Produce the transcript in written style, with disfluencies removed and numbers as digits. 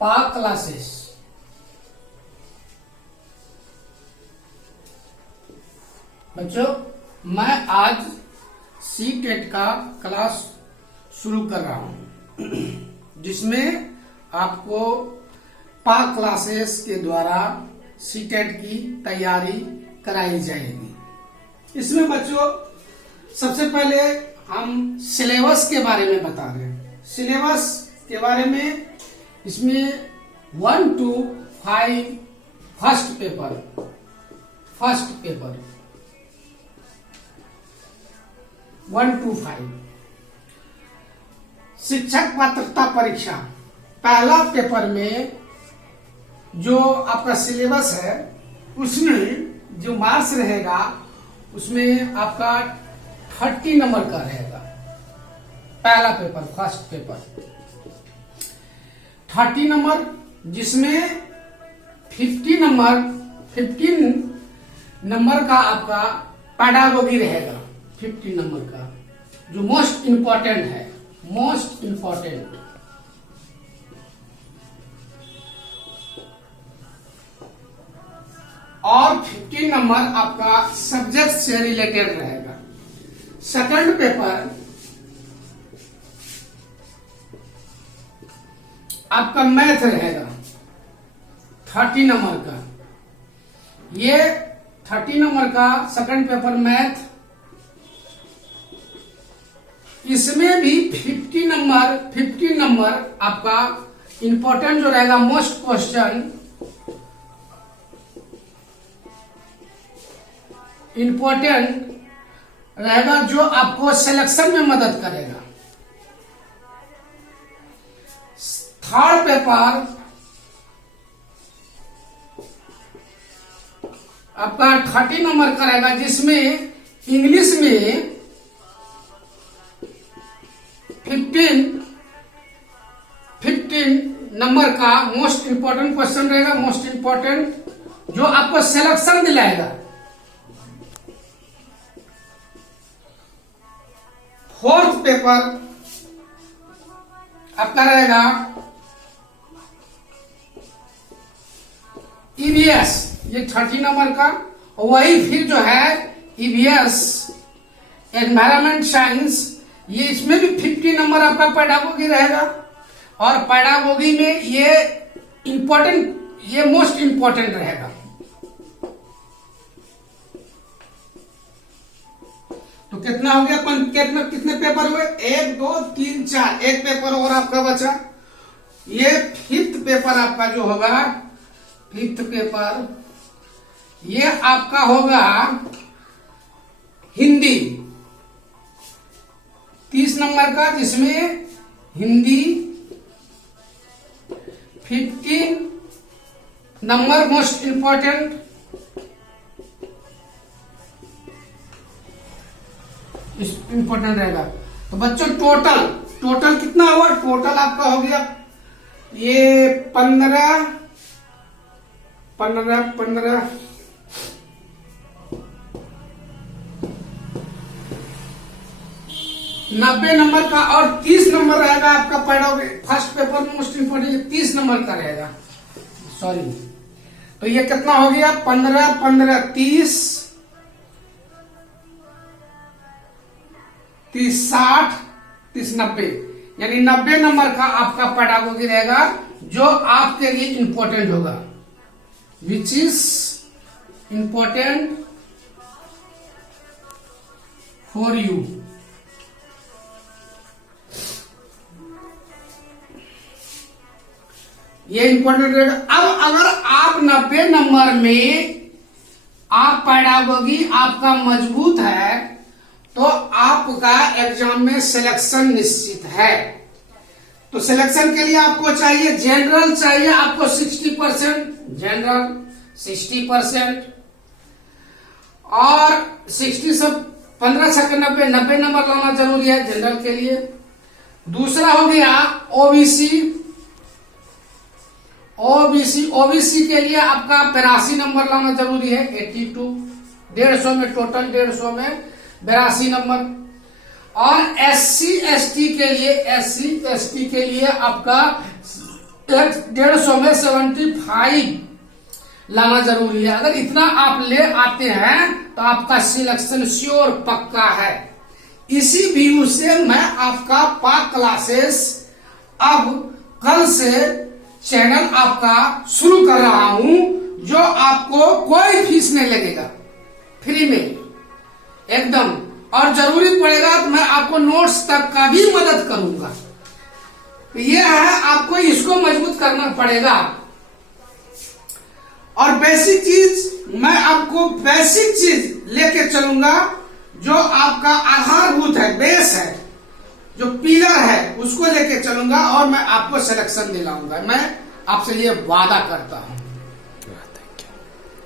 पा क्लासेस। बच्चों, मैं आज सी-टेट का क्लास शुरू कर रहा हूं, जिसमें आपको पा क्लासेस के द्वारा सी-टेट की तैयारी कराई जाएगी। इसमें बच्चों सबसे पहले हम सिलेबस के बारे में बता रहे हैं। सिलेबस के बारे में इसमें 1 to 5 फर्स्ट पेपर 1 to 5 शिक्षक पात्रता परीक्षा। पहला पेपर में जो आपका सिलेबस है उसमें जो मार्क्स रहेगा उसमें आपका 30 नंबर का रहेगा। पहला पेपर फर्स्ट पेपर 30 नंबर, जिसमें 15 नंबर का आपका पेडागोगी रहेगा। 15 नंबर का जो मोस्ट इंपॉर्टेंट है, मोस्ट इंपॉर्टेंट। और 15 नंबर आपका सब्जेक्ट से रिलेटेड रहेगा। सेकंड पेपर आपका मैथ रहेगा 30 नंबर का। ये 30 नंबर का सेकंड पेपर मैथ, इसमें भी 15 नंबर आपका इंपॉर्टेंट जो रहेगा, मोस्ट क्वेश्चन इंपॉर्टेंट रहेगा, जो आपको सिलेक्शन में मदद करेगा। थर्ड पेपर आपका 30 नंबर का रहेगा, जिसमें इंग्लिश में 15 नंबर का मोस्ट इंपॉर्टेंट क्वेश्चन रहेगा, मोस्ट इंपॉर्टेंट जो आपको सिलेक्शन दिलाएगा। फोर्थ पेपर आपका रहेगा ईवीएस, ये 30 नंबर का। वही फिर जो है ईवीएस एनवायरमेंट साइंस, ये इसमें भी 50 नंबर आपका पेडागोगी रहेगा। और पेडागोगी में ये इंपॉर्टेंट, ये मोस्ट इंपॉर्टेंट रहेगा। तो कितना हो गया? कितने पेपर हुए? 1 2 3 4, एक पेपर और आपका बचा। ये फिफ्थ पेपर आपका जो होगा, फिफ्थ पेपर ये आपका होगा हिंदी 30 नंबर का, जिसमें Hindi 15 number most important important रहेगा। तो बच्चों टोटल कितना हुआ? टोटल आपका हो गया ये 15 90 नंबर का। और 30 नंबर रहेगा आपका pedagogy. First paper most important 30 number का रहेगा, सॉरी। तो ये कितना हो गया? 15 30 60 30 90, यानी 90 नंबर का आपका पेडागोगी रहेगा, जो आपके लिए इंपॉर्टेंट होगा, which is important for you. ये इंपॉर्टेंट रहेगा। अब अगर आप 90 नंबर में आप पेडागोगी आपका मजबूत है, तो आपका एग्जाम में सिलेक्शन निश्चित है। तो सिलेक्शन के लिए आपको चाहिए जनरल, चाहिए आपको 60% जनरल, 60% और 60 से 15 से 90 नंबर लाना जरूरी है जनरल के लिए। दूसरा हो गया ओबीसी के लिए आपका 82 नंबर लाना जरूरी है। 82 150 में, टोटल 150 में 82 नंबर। और SC ST के लिए आपका 150 में 75 लाना जरूरी है। अगर इतना आप ले आते हैं तो आपका सिलेक्शन श्योर पक्का है। इसी व्यू से मैं आपका पाक क्लासेस अब कल से चैनल आपका शुरू कर रहा हूं, जो आपको कोई फीस नहीं लगेगा, फ्री में एकदम। और जरूरी पड़ेगा तो मैं आपको नोट्स तक का भी मदद करूंगा। ये है, आपको इसको मजबूत करना पड़ेगा। और बेसिक चीज मैं आपको बेसिक चीज लेके चलूंगा, जो आपका आधारभूत है, बेस है, जो पिलर है, उसको लेके चलूंगा और मैं आपको सिलेक्शन दिलाऊंगा। मैं आपसे ये वादा करता हूं।